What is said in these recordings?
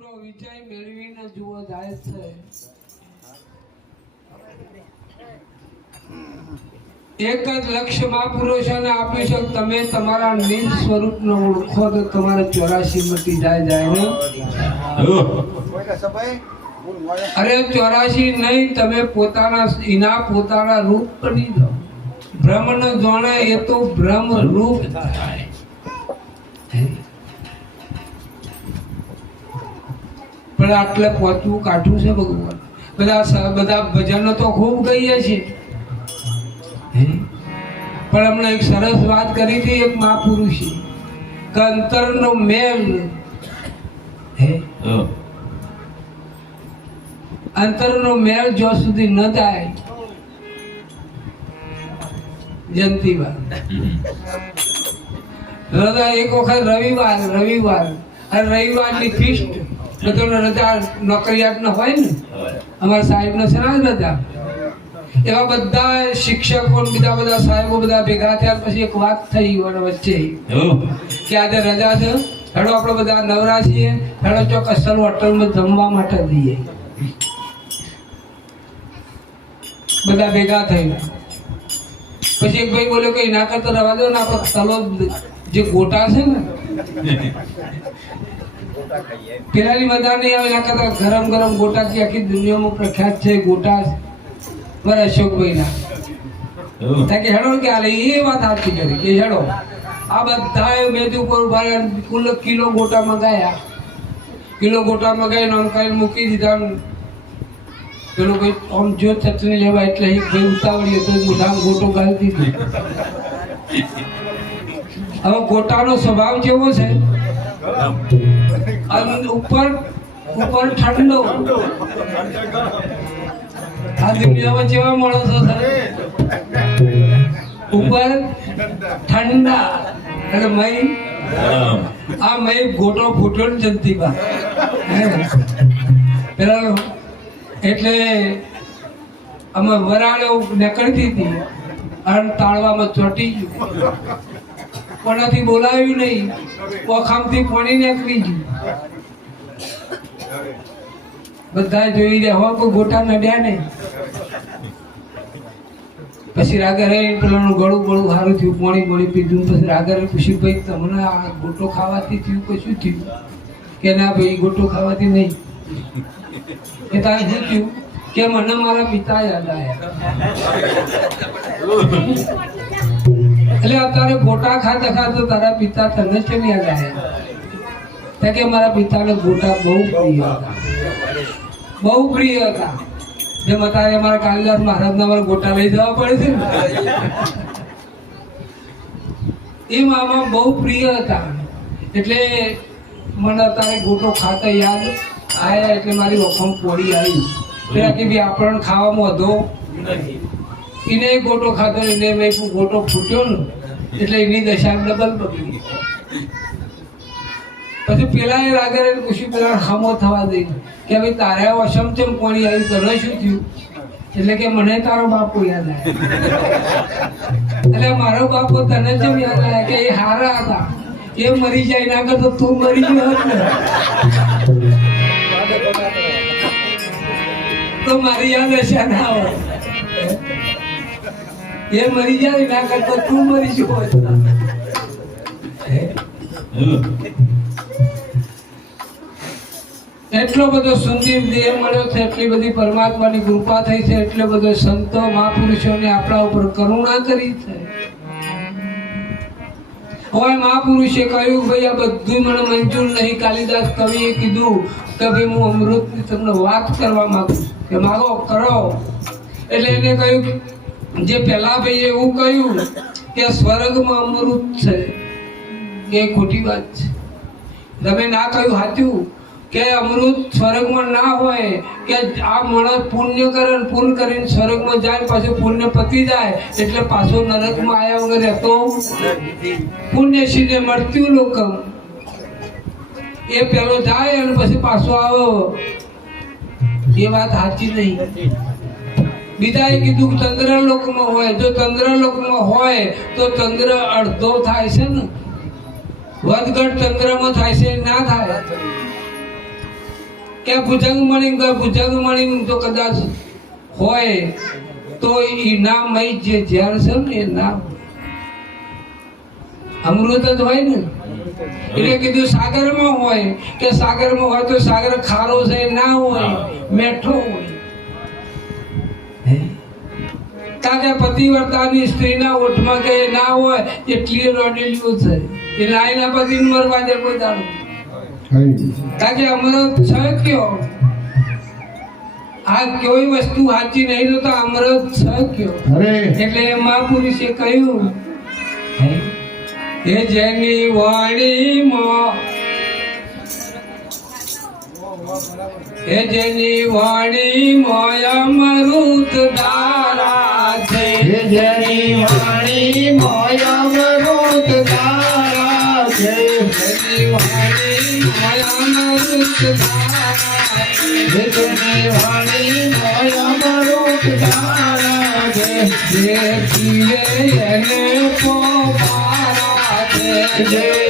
પૂરો વિજય મેળવીને જુઓ જાય છે. એક જ લક્ષ્ય મહાપુરુષોને આપ્યું છે, તમે તમારા નિજ સ્વરૂપને ઓળખો તો તમારે ચોરાશી મટી જાય જાય ને? અરે ચોરાશી નહીં, તમે પોતાના, એના પોતાના રૂપ બની જાઓ. બ્રહ્મ જાણે એ તો બ્રહ્મ રૂપ થાય. પણ આટલે પહોંચવું કાઠું છે ભગવાન. બધા બધા ભજનો તો ખૂબ ગઈએ છીએ. પણ હમણાં એક સરસ વાત કરી હતી એક મહાપુરુષે કે અંતરનો મેલ હે? અંતરનો મેળ જો સુધી ન થાય જયંતીવાર હૃદય એક વખત રવિવાર રવિવાર અને રવિવારની ફિસ્ટ રજા નોકરિયાત હોય ને? અમારા સાહેબનો છે ને રજા? એવા બધા શિક્ષકો બીજા બધા સાહેબો બધા ભેગા થયા પછી એક વાત થઈ વચ્ચે. કે આજે રજા છે. હેડો આપણે બધા નવરા છીએ. હેડો ચોક અસલ હોટલમાં જમવા માટે જઈએ. બધા ભેગા થઈને. પછી એક ભાઈ બોલ્યો કે ના કરતા રવા દો ને આપણે તલો જે ગોટા છે ને પેલાની આવે એના કરતા ગરમ ગરમ ગોટા જે આખી દુનિયામાં પ્રખ્યાત છે ગોટા પર અશોકભાઈ ના કે હેડો કે હાલે એ વાત સાચી કરી કે હેડો આ બધા મેદી ઉપર ઊભા કુલ કિલો ગોટા મંગાયા. કિલો ગોટા મગાવીને આમ કરીને મૂકી દીધા પેલો ભાઈ આમ જો ચટણી લેવા એટલે એક ભાઈ ઉતાવળી હતો મોઢામાં ગોટો ગાળી દીધો. હવે ગોટાનો સ્વભાવ કેવો છે? ઉપર ઉપર ઠંડો. આ દુનિયામાં કેવા માણસો છે. ઉપર ઠંડા. અને મય આ મય ગોટો ફૂટ્યો ને બા પેલા એટલે અમે વરાળે નીકળતી હતી અને તાળવામાં ચોટી ગયું. કોનાથી બોલાવ્યું નહીં ઓખામથી પાણી નીકળી ગયું બધા જોઈ રહ્યા કોઈ ગોટા નડ્યા ને. પછી રાગરે પેલાનું ગળું ગળું સારું થયું, પાણી મળી પીધું, પછી રાગરે પૂછ્યું, ભાઈ, તમને આ ગોટો ખાવાથી થયું કે શું થયું? કે ના, ભાઈ ગોટો ખાવાથી નહીં. કે તારે શું થયું? કે મને મારા પિતા યાદ આવ્યા એટલે અત્યારે ગોટા ખાતા ખાતા તારા પિતા તને કેમ યાદ આવ્યા કે મારા પિતાને ગોટા બહુ પ્રિય હતા. બહુ પ્રિય હતા. જેમ અત્યારે મારા કાલિદાસ મહારાજના મારા ગોટા લઈ જવા પડે છે ને. એ મામા બહુ પ્રિય હતા. એટલે મને અત્યારે ગોટો ખાતા યાદ આયા એટલે મારી વખમ પોડી આવી. કે આપણને ખાવામાં વધો. એને ગોટો ખાધો એને ગોટો ફૂટ્યો ને, એટલે એની દશા ડબલ બગડી પછી પેલા એ રાગરે પૂછ્યું પેલા ખામો થવા દે. કે ભાઈ તારે અસમ ચમ કોણી આવી તને શું થયું? એટલે કે મને તારો બાપુ યાદ આવ્યો એટલે મારો બાપુ તને જેમ યાદ આવ્યા કે એ હારા હતા. એ મરી જાય ના કરતો તું મરી ગયો હોત ને. તો મારી યાદ હશે ના હોય એ મરી જાય ના કરતો તું મરી જો એટલો બધો સંદીપ દેહ મળ્યો છે, એટલી બધી પરમાત્માની કૃપા થઈ છે, એટલો બધો સંતો મહાપુરુષોને આપણા ઉપર કરુણા કરી છે. હોય મહાપુરુષે કહ્યું, ભાઈ, આ બધું મને મંજૂર નહીં. કાલિદાસ કવિએ કીધું કે, ભાઈ, હું અમૃતની તમને વાત કરવા માંગુ છું. કે, માગો, કરો. એટલે એને કહ્યું જે પેલા ભાઈએ એવું કહ્યું કે સ્વર્ગમાં અમૃત છે, એ ખોટી વાત છે. તમે ના કહ્યું સાચું કે અમૃત સ્વર્ગમાં ના હોય, કે આ માણસ પુણ્ય કરે પૂર્ણ કરીને સ્વર્ગમાં જાય પાછું પુણ્ય પતી જાય, એટલે પાછો નરકમાં આવ્યા વગર રહેતો પુણ્ય શીને મૃત્યુ લોકમ. એ પેલો જાય અને પછી પાછો આવો. એ વાત સાચી નહીં. બીજાએ કીધું ચંદ્ર લોકમાં હોય, જો ચંદ્ર લોકમાં હોય તો ચંદ્ર અડધો થાય છે ને? વધઘટ ચંદ્રમાં થાય છે, ના થાય. કે ભુજંગ મણી કે ભુજંગ મણી તો કદાચ હોય, તો એ નામ જે ઝેર છે ને એ નામ. અમૃત જ હોય ને? એટલે કીધું સાગરમાં હોય, કે સાગરમાં હોય તો સાગર ખારો છે, ના હોય, મેઠો હોય. કારણ કે પતિવ્રતાની સ્ત્રીના ઓઠમાં કે ના હોય એટલી રોડેલીઓ છે. એ નાયના પતિ મરવા દે કોઈ દાડો. કારણ કે અમૃત છે કયો? આ કોઈ વસ્તુ સાચી નહીં તો અમૃત છે કયો? એટલે મહાપુરુષે કહ્યું હે? જેની વાણીમાં એ જેની વાણીમાં અમૃત ધારા છે હે જેની વાણી મોયમ રૂત તારા છે જેની વાણીમાં અમૃત ધારા છે. હે જેની વાણી મોયમ રૂત તારા છે જે પીવે એને પોકારા છે. જે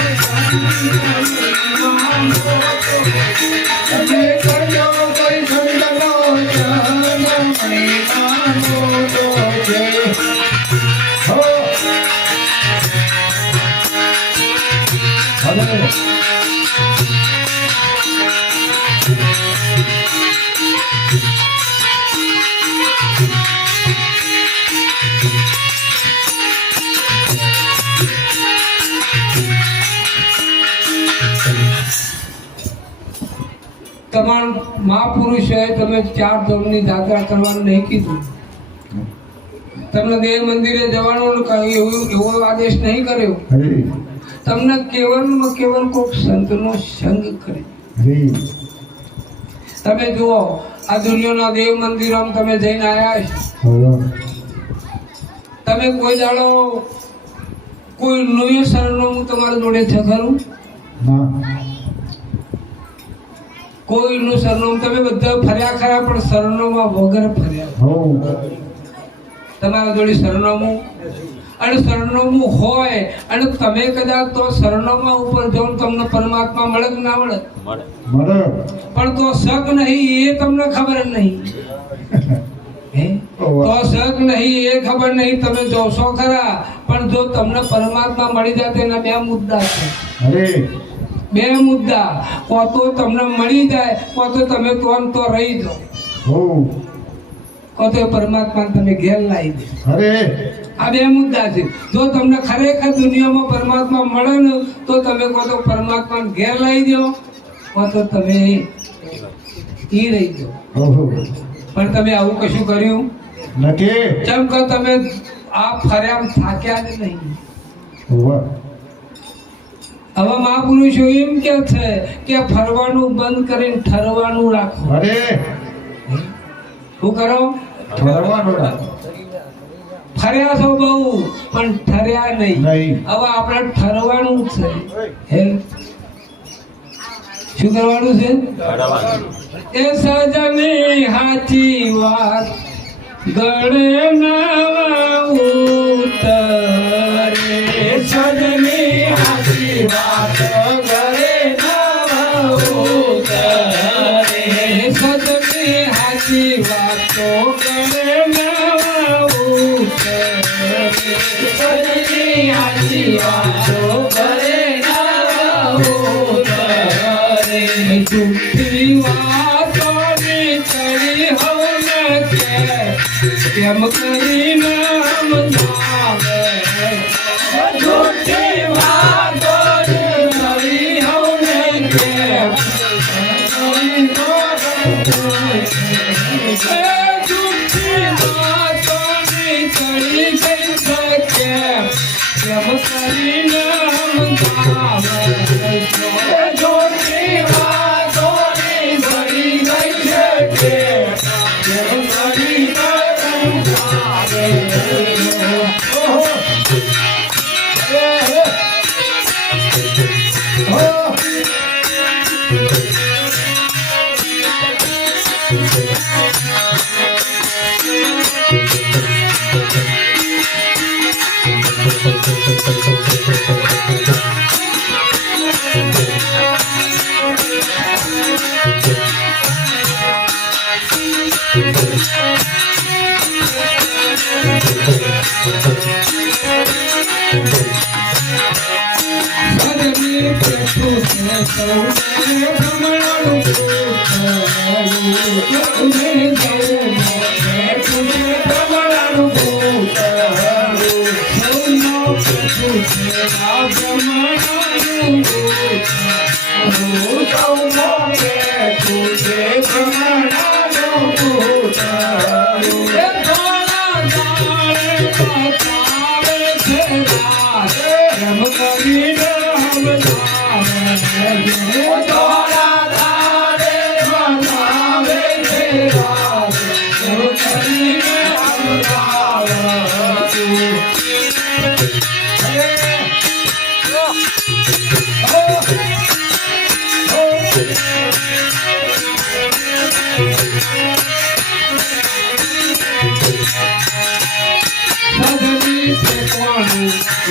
すいません。મહાપુરુષોએ તમે ચાર ધામની જાત્રા કરવાનું નહીં કીધું. તમને દેહ મંદિરે જવાનું એવો આદેશ નહીં કર્યો. તમને કેવલ કેવલ કોઈક સંતનો સંગ કરે. તમે જુઓ આ દુનિયાના દેવ મંદિરોમાં તમે જઈને આવ્યા છો તમે કોઈ દાડો કોઈ નું સરનામું તમારા જોડે છે ખરું કોઈનું સરનામું તમે બધા ફર્યા ખરા પણ સરનામા વગર ફર્યા તમારા જોડે સરનામું? અને સરનામું હોય અને તમે કદાચ તો સરનામા ઉપર જાઓ તમને પરમાત્મા મળે કે ના મળે? મળે. પણ તો શક નહીં એ તમને ખબર નહીં. તો શક નહીં એ ખબર નહીં તમે જોશો ખરા. પણ જો તમને પરમાત્મા મળી જાય તેના બે મુદ્દા છે. અરે. બે મુદ્દા. કો તો તમને મળી જાય કો તો તમે તો તો રહી જાઓ. કો તો પરમાત્મા તમે ઘેર લાવી દે. અરે. આ બે મુદ્દા છે. જો તમને ખરેખર દુનિયામાં પરમાત્મા મળે ને તો તમે કો તો પરમાત્મા ઘેર લાવી દો કો તો તમે ઈ રહી જાઓ. પણ તમે આવું કશું કર્યું? નથી. જેમ કે તમે આ ફર્યા થાક્યા જ નહીં. હોવા મહાપુરુષો એમ કે છે કે ફરવાનું બંધ કરીને ઠરવાનું રાખો. અરે! શું કરો? ઠરવાનું રાખો. ફર્યા છો બહુ પણ ઠર્યા નહીં. નહીં. હવે આપણે ઠરવાનું છે. હે? શું કરવાનું છે? એ સજની હાચી વાત ગણે નવા કેમ ભજની પ્રભુ છે સૌને ભમરાનું Yeah.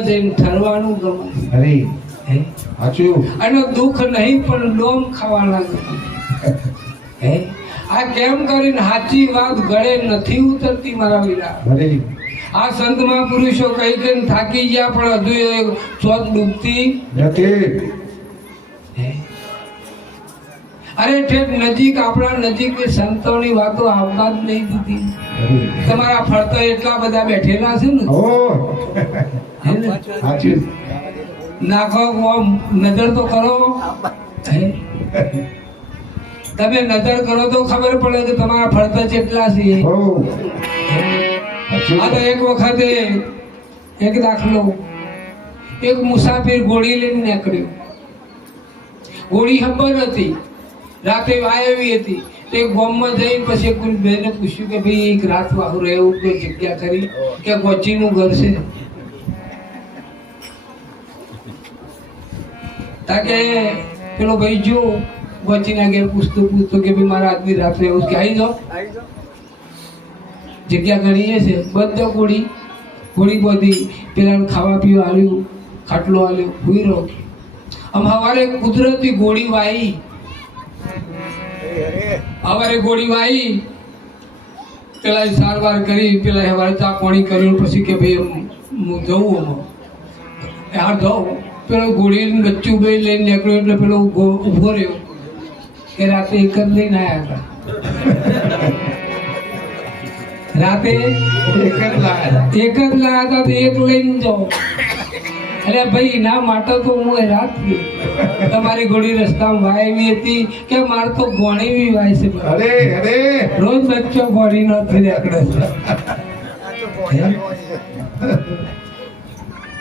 જઈને ઠરવાનું ગમે. અરે સાચું અને દુઃખ નહીં પણ ડોમ ખાવાના ગમે હે? આ કેમ કરીને સાચી વાત ગળે નથી ઉતરતી મારા વીરા આ સંત મહાપુરુષો કઈ કઈ થાકી ગયા પણ હજુ એ ચોક ડૂબતી. નથી. અરે ઠેઠ નજીક આપણા નજીક સંતો સંતોની વાતો આવતા જ નહીં દીધી. તમારા ફળતર એટલા બધા બેઠેલા છે ને? નાખો નજર તો કરો. તમે નજર કરો તો ખબર પડે કે તમારા ફળતર કેટલા છે. આ તો એક વખતે એક દાખલો. એક મુસાફિર ગોળી લઈને નીકળ્યો. ગોળી હંબર હતી. રાતે વાયવી હતી. તે ગામમાં જઈને પછી કોઈ બેને પૂછ્યું કે ભાઈ, એક રાત વાહુ રહેવું કોઈ જગ્યા કરી કે કોચીનું ઘર છે? તાકે પેલો ભાઈ જો, ગોચીના ઘેર પૂછતો પૂછતો કે ભાઈ, મારા આદમી રાત રહેવું કે આવી જાઓ. જગ્યા ગણીએ છે. બધો ગોળી ગોળી બધી. પેલા ખાવા પીવા આવ્યું ખાટલો આલ્યો ભૂરો આમ હવારે કુદરતી ગોળી વાઈ. હવારે ગોળી વાઈ પેલા સારવાર કરી પેલા સવારે ચા પાણી કર્યું પછી કે ભાઈ હું જઉં આમાં હા જાઉં. પેલો ગોળી બચ્ચું ભાઈ લઈને નીકળ્યો એટલે પેલો ઊભો- ઊભો રહ્યો. કે રાતે એક જ લઈને આવ્યા હતા. રાતે એક જ લાયા એક જ લાયા હતા તો એક લઈને જાઓ અરે ભાઈ ના માટે તો હું રાત તમારી ગોળી રસ્તામાં વાયવી હતી કે મારે તો ગોણી બી વાય છે. અરે અરે. રોજ બચ્ચો ગોળી ન થઈ નીકળે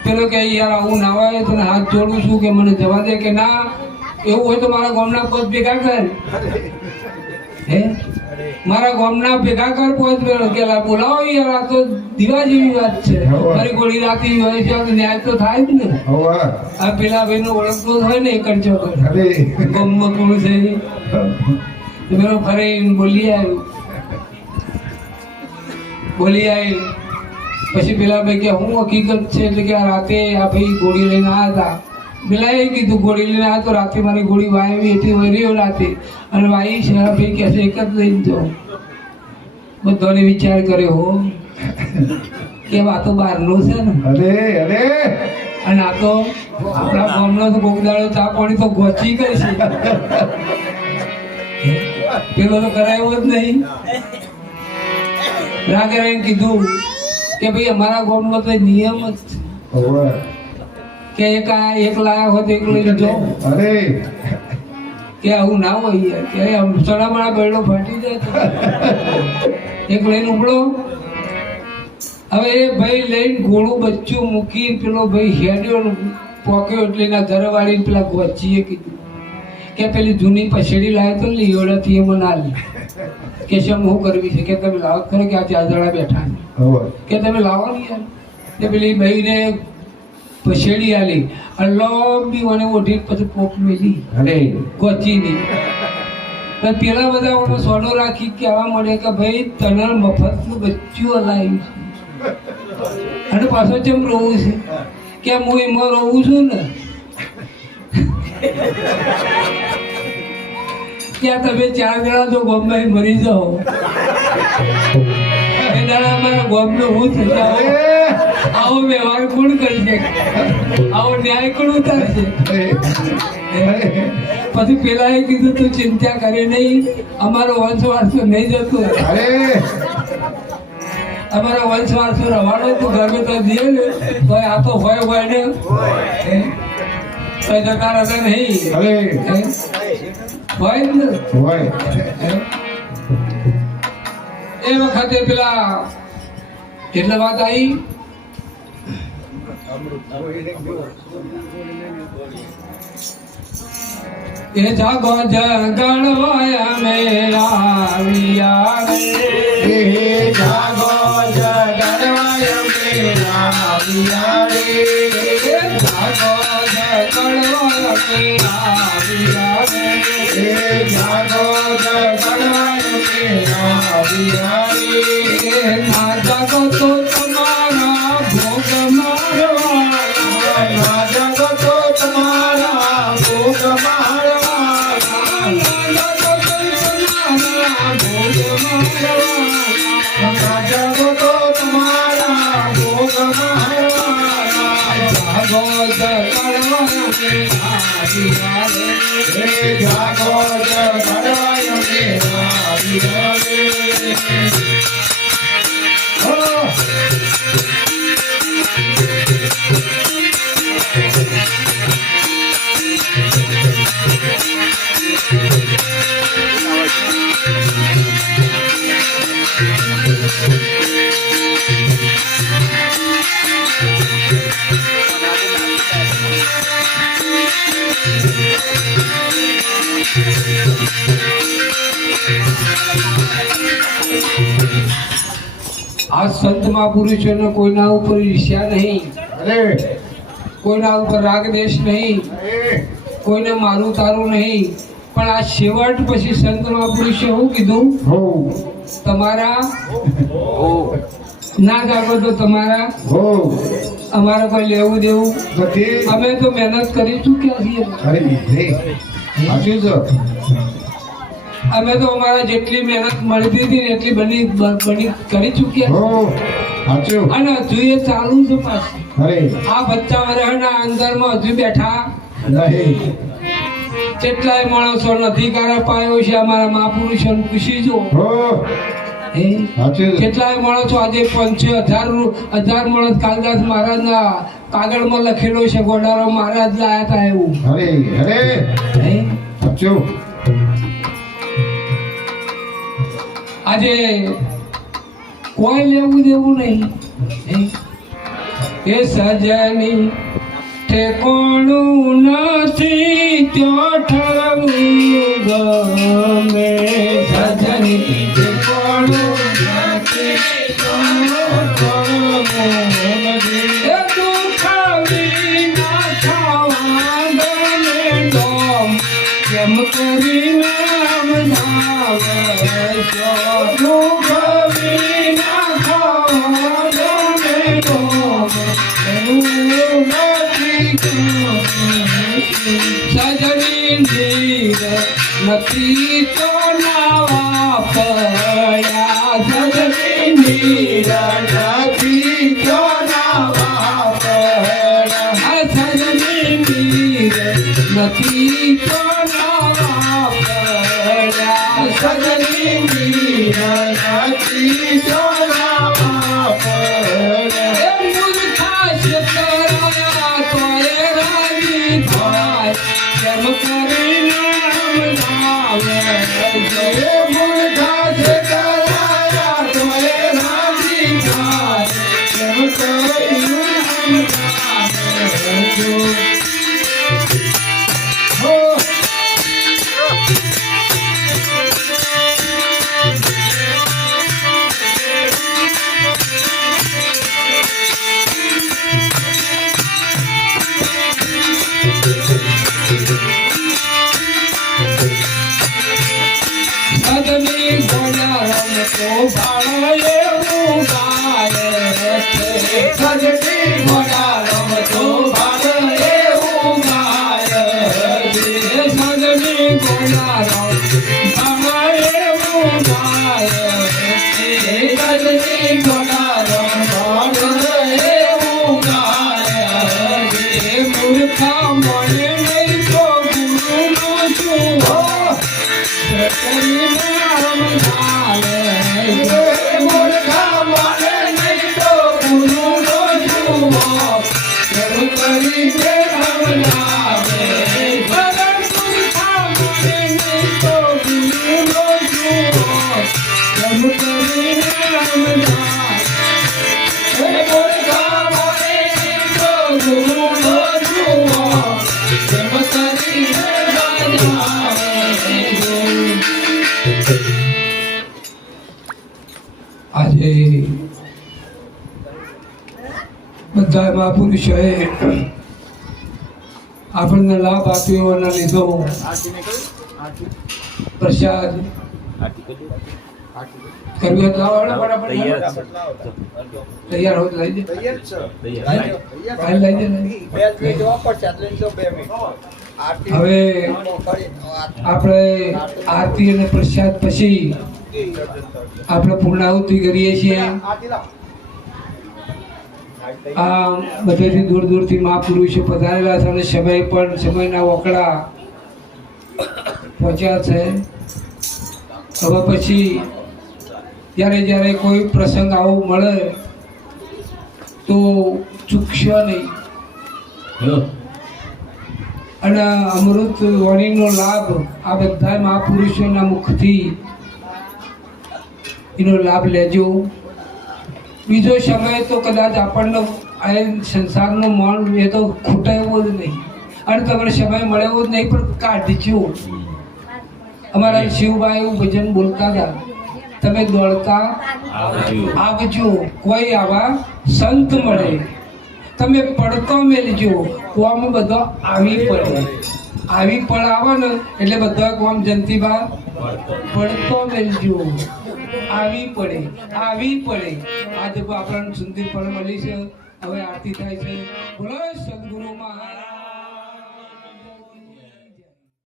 પેલો કે યાર હું ના વાય તને હાથ જોડું છું કે મને જવા દે કે ના? એવું હોય તો મારા ગામના પદ ભેગા કર. હે? મારા ગામના ભેગા કર પદ કેલા બોલાવો યાર આ તો દીવા જેવી વાત છે. મારી ગોળી રાતી હોય છે તો ન્યાય તો થાય જ ને. આ પેલા ભાઈ નો ઓળખતો હોય ને એક જ ચોકર ગામમાં કોણ છે? પેલો ફરીને બોલી આવ્યો બોલી આવી પછી પેલા ભાઈ કે હું હકીકત છે? એટલે કે આ રાતે આ ભાઈ ગોળી લઈને આવ્યા હતા. પેલા એ કીધું ગોળી લઈને આવ્યા તો રાતે મારી ગોળી વાયવી હતી વર્યો રાતે. અને વાઈ શહેર આ ભાઈ કહેશે એક જ લઈને જાઓ. બધાને વિચાર કર્યો હો કે વાતો બહારનો છે ને. અરે અરે. અને આ તો આપણા ગામનો તો બોગદાળો ચા પાણી તો ગોચી કરશે પેલો તો કરાયો જ નહીં. રાગરાયણ કીધું કે ભાઈ અમારા ગામમાં તો નિયમ જ છે. કે એક આ એક લાયા હોત તો એક લઈને જાઓ અરે. કે આવું ના હોય કે આમ સડામણા બેડો ફાટી જાય. એક લઈને ઉપડો. હવે એ ભાઈ લઈને ઘોડું બચ્ચું મૂકીને પેલો ભાઈ હેડ્યો પોક્યો એટલે એના ઘરવાળીને પેલા ગોચીએ કીધું. કે પેલી જૂની પછેડી લાવે તો લીવડાથી એમાં ના લે. કે શેમ હું કરવી છે? કે તમે લાવો? ખરે કે આ ચાર જણા બેઠા કે તમે લાવો ને યાર? તે પેલી ભાઈને પછેડી આલી. અને લોબી મને ઓઢી પછી પોપ મેલી. અરે ગોચીની. પણ પેલા બધા ઓનો સોનો રાખી કહેવા મળે કે ભાઈ તને મફતનું બચ્ચું હલાવ્યું અને પાછો કેમ રોવું છે. કે હું એમાં રોવું છું ને. ત્યાં તમે ચાર જણા તો બોમ્બે મરી જાઓ. એ દાડા અમારા બોમ્બે હું થઈ અરે આવો વ્યવહાર કોણ કરી શકે આવો ન્યાય કોણ ઉતારશે પછી પેલા એ કીધું તું ચિંતા કરે નહીં. અમારો વંશ વારસો નહીં જતો. અમારો વંશ વારસો રવાડો તું ગમે તો દે ને તો આ તો હોય હોય ને? કઈ હતા નહીં. અરે. હોય ને? હોય. એ વખતે પેલા એટલે વાત આવી. એ જાગો જગણવાય અમે આવ્યા રે એ જાગો જગણવાય મેરા વિયારે. એ જાગો જગણવાય અમે આવ્યા રે એ જાગો જગણવાય મેરા વિયારે. એ ના જાગો તો મહાપુરુષોને કોઈના ઉપર ઈર્ષ્યા નહીં. અરે. કોઈના ઉપર રાગ દેશ નહીં. કોઈને મારું તારું નહીં. પણ આ છેવટ પછી સંત મહાપુરુષે શું કીધું? હો. તમારા ના જાગો તો તમારા હો. અમારે કોઈ લેવું દેવું. નથી. અમે તો મહેનત કરી ચૂક્યા છીએ અરે હે સાચું છે? અમે તો અમારા જેટલી મહેનત મળતી હતી એટલી બની બની કરી ચૂક્યા. અને હજુ એ ચાલુ છે પાછું. આ બચ્ચા વર્ષના અંદરમાં હજુ બેઠા. કેટલાય માણસો અધિકાર અપાયો છે અમારા મહાપુરુષો પૂછી જો કેટલાય માણસો આજે પંચ હજાર હજાર માણસ કાલિદાસ મહારાજના કાગળમાં લખેલો છે ગોડારો મહારાજ લાયા હતા એવું. આજે કોઈ લેવું દેવું નહીં? એ સજની ઠેકોણું નથી ત્યાં ઠરવું ગમે સજની તો કરીને મહાપુરુષોએ આપણને લાભ આપ્યો અને લીધો. પ્રસાદ. તૈયાર હોત લઈ. હવે આપણે આરતી અને પ્રસાદ પછી આપણે પૂર્ણાહુતિ કરીએ છીએ. આ બધેથી દૂર દૂરથી મહાપુરુષો પધારેલા છે અને સમય પણ સમયના વકડા પહોંચ્યા છે. હવે પછી જ્યારે જ્યારે કોઈ પ્રસંગ આવો મળે તો ચૂકશો નહીં. અને અમૃત વાણીનો લાભ આ બધા મહાપુરુષોના મુખથી એનો લાભ લેજો. બીજો સમય તો કદાચ આપણને આ સંસારનો મન એ તો ખૂટાયો જ નહીં. અને તમને સમય મળ્યો જ નહીં પણ કાઢજો. અમારા શિવભાઈ એવું ભજન બોલતા હતા. તમે દોડતા આવજો. કોઈ આવા સંત મળે. તમે પડતો મેલજો. કોમ બધો આવી પડે. આવી પડ આવે ને એટલે બધા કોમ જંતીબા પડતો મેલજો. આવી પડે આવી પડે. આજે આપણને સુંદર પણ મળી છે. હવે આરતી થાય છે. બોલો, સદગુરુ મહારાજ.